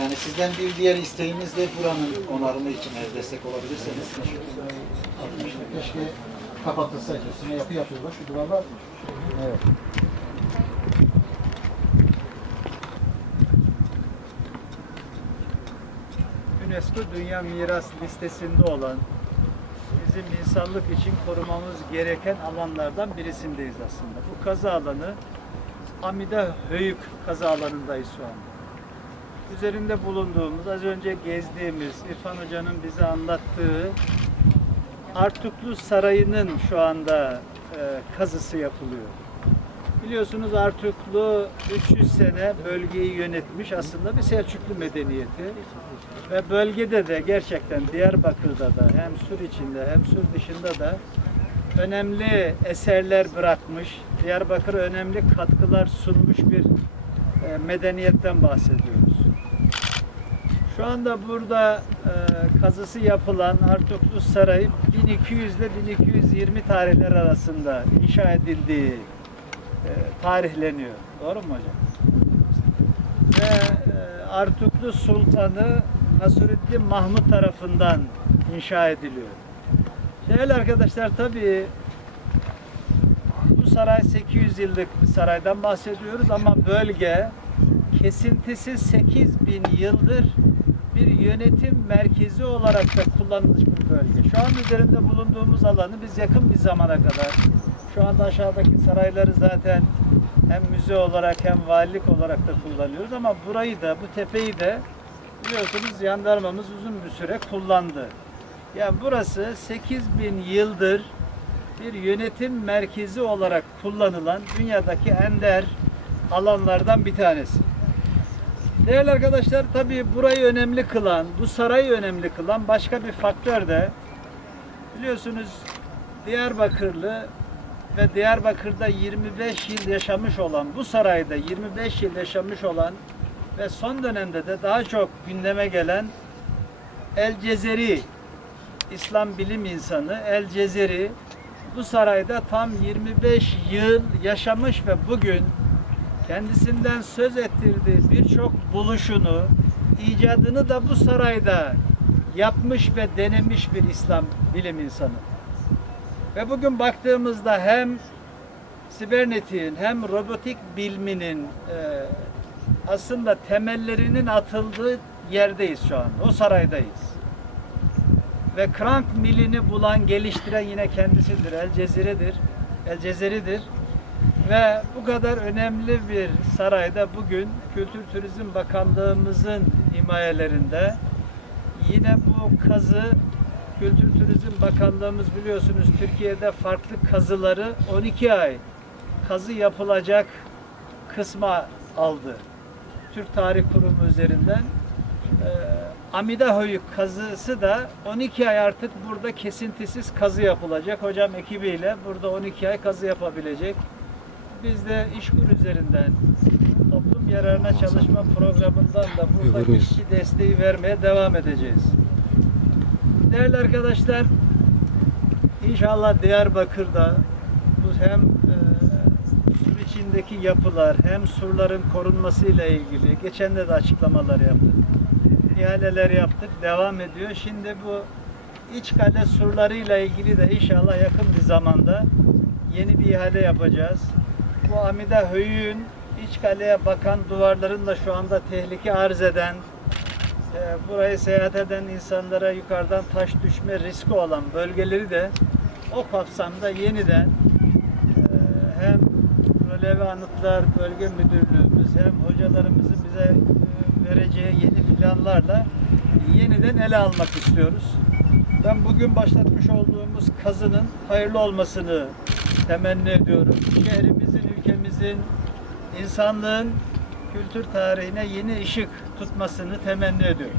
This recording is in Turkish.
Yani sizden bir diğer isteğimiz de buranın onarımı için eğer destek olabilirseniz. Keşke kapatılsaydı. Üstüne yapı yapıyorlar. Şu duvarlar. Evet. UNESCO Dünya Miras listesinde olan bizim insanlık için korumamız gereken alanlardan birisindeyiz aslında. Bu kazı alanı Amida Höyük kazı alanındayız şu anda. Üzerinde bulunduğumuz, az önce gezdiğimiz, İrfan Hoca'nın bize anlattığı Artuklu Sarayı'nın şu anda e, kazısı yapılıyor. Biliyorsunuz Artuklu 300 sene bölgeyi yönetmiş aslında bir Selçuklu medeniyeti. Ve bölgede de gerçekten Diyarbakır'da da hem Sur içinde hem Sur dışında da önemli eserler bırakmış, Diyarbakır önemli katkılar sunmuş bir e, medeniyetten bahsediyoruz. Şu anda burada e, kazısı yapılan Artuklu Sarayı 1200 ile 1220 tarihler arasında inşa edildiği e, tarihleniyor. Doğru mu hocam? Ve e, Artuklu Sultanı Nasruddin Mahmut tarafından inşa ediliyor. Değerli arkadaşlar tabii bu saray 800 yıllık bir saraydan bahsediyoruz ama bölge kesintisiz 8000 yıldır bir yönetim merkezi olarak da kullanılmış bir bölge. Şu an üzerinde bulunduğumuz alanı biz yakın bir zamana kadar şu anda aşağıdaki sarayları zaten hem müze olarak hem valilik olarak da kullanıyoruz ama burayı da bu tepeyi de biliyorsunuz jandarmamız uzun bir süre kullandı. Yani burası 8000 yıldır bir yönetim merkezi olarak kullanılan dünyadaki ender alanlardan bir tanesi. Değerli arkadaşlar tabii burayı önemli kılan, bu sarayı önemli kılan başka bir faktör de biliyorsunuz Diyarbakırlı ve Diyarbakır'da 25 yıl yaşamış olan, bu sarayda 25 yıl yaşamış olan ve son dönemde de daha çok gündeme gelen El Cezeri İslam bilim insanı El Cezeri bu sarayda tam 25 yıl yaşamış ve bugün kendisinden söz ettirdiği birçok buluşunu, icadını da bu sarayda yapmış ve denemiş bir İslam bilim insanı. Ve bugün baktığımızda hem sibernetiğin hem robotik biliminin e, aslında temellerinin atıldığı yerdeyiz şu an. O saraydayız. Ve Krank milini bulan, geliştiren yine kendisidir. El Cezire'dir. El Cezeri'dir. Ve bu kadar önemli bir sarayda bugün Kültür Turizm Bakanlığımızın himayelerinde yine bu kazı Kültür Turizm Bakanlığımız biliyorsunuz Türkiye'de farklı kazıları 12 ay kazı yapılacak kısma aldı. Türk Tarih Kurumu üzerinden. Ee, Amida Höyük kazısı da 12 ay artık burada kesintisiz kazı yapılacak. Hocam ekibiyle burada 12 ay kazı yapabilecek. Biz de İşkur üzerinden toplum yararına çalışma programından da burada işçi desteği vermeye devam edeceğiz. Değerli arkadaşlar, inşallah Diyarbakır'da bu hem e, sur içindeki yapılar hem surların korunmasıyla ilgili geçen de de açıklamalar yaptık. ihaleler yaptık, devam ediyor. Şimdi bu iç kale surlarıyla ilgili de inşallah yakın bir zamanda yeni bir ihale yapacağız. Bu Amida Höyük'ün iç kaleye bakan duvarların da şu anda tehlike arz eden e, burayı seyahat eden insanlara yukarıdan taş düşme riski olan bölgeleri de o kapsamda yeniden e, hem Rölevi Anıtlar Bölge Müdürlüğümüz hem hocalarımızın bize e, vereceği yeni planlarla yeniden ele almak istiyoruz. Ben bugün başlatmış olduğumuz kazının hayırlı olmasını temenni ediyorum. Şehrimizin, ülkemizin, insanlığın kültür tarihine yeni ışık tutmasını temenni ediyorum.